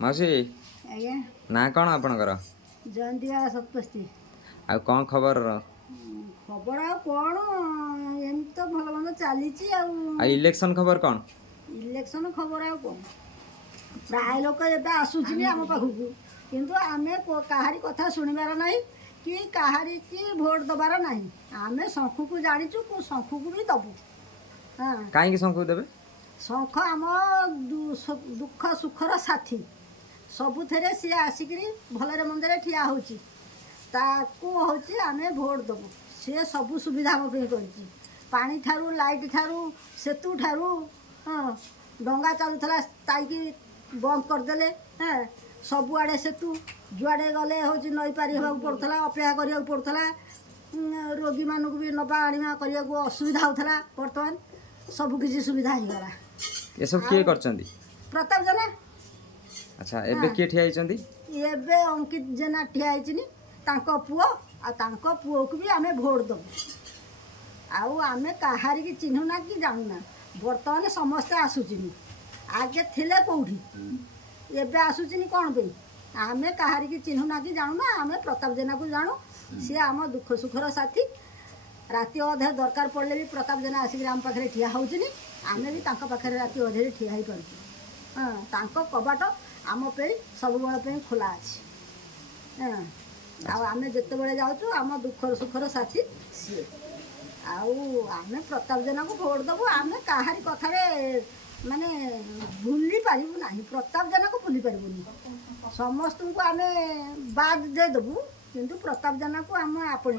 माउसी आज्ञा ना कौन आपणकर जयंतिका सतपस्थी आ कौन खबर खबर आ कौन एमती तो भल मंद चली इलेक्शन खबर कौन इलेक्शन खबर आ कौन प्राय लोक एवं आसूनी आम पाखक किंतु आम कहारी कथा शुणवार ना कि कहारी की भोट दबार ना आम शंखु को जाचु शंखु को भी दबु। हाँ कहीं शंखु देवे शंख आम दुख सुखर साथी सबुथे सी आसिक भलरे मंदरे ठिया होची ताकू होची आमे भोट दबु सी सबु सुविधा आम करी पानी ठारू लाइट ठारू सेतु ठारू हाँ डंगा चलुला ताकि बंद करदे। हाँ सबुआड़े सेतु जुआड़े गले हूँ नई पारी होगा पड़ूला अपेक्षा करा पड़ूला रोगी मानक भी नवा आना करने को असुविधा होता बर्तमान सबकि सुविधा होगला। ये सब किए करचंदी प्रताप जेना। अच्छा एबे किए ठिया होइचंदी एबे अंकित जेना ठिया होइचिनी तांको पुओ आ तांको पुओ को भी आमे भोट दबु आउ आमे कहारी की चिन्हुना कि जानुना बर्तमान समस्ते आसुचिनी आगे थिले कोठी एबे आसुचिनी कोन पे आमे कहारी की चिन्हुना कि जानुना आमे प्रताप जेना को जानु सी आम दुख सुखर साथी राति अधे दरकार पड़े भी प्रताप जेना आसिक आम पाखे ठिया होउचिनी आमे भी तांको पाखे राति अधे ठिया हो पारुछु। हाँ तांको कबाट आम पे सब बड़े खोला अच्छे। हाँ आमे जिते बड़े जाऊँ आम दुखर सुखर साथी सी आमे प्रताप जेना को भोट दबु आमे कहारी कथारे माने भूली पारिबु नाही प्रताप जेना को भूली पारिबुनी समस्त को आमे बाद दे दबु किंतु प्रताप जेना को आम आपणे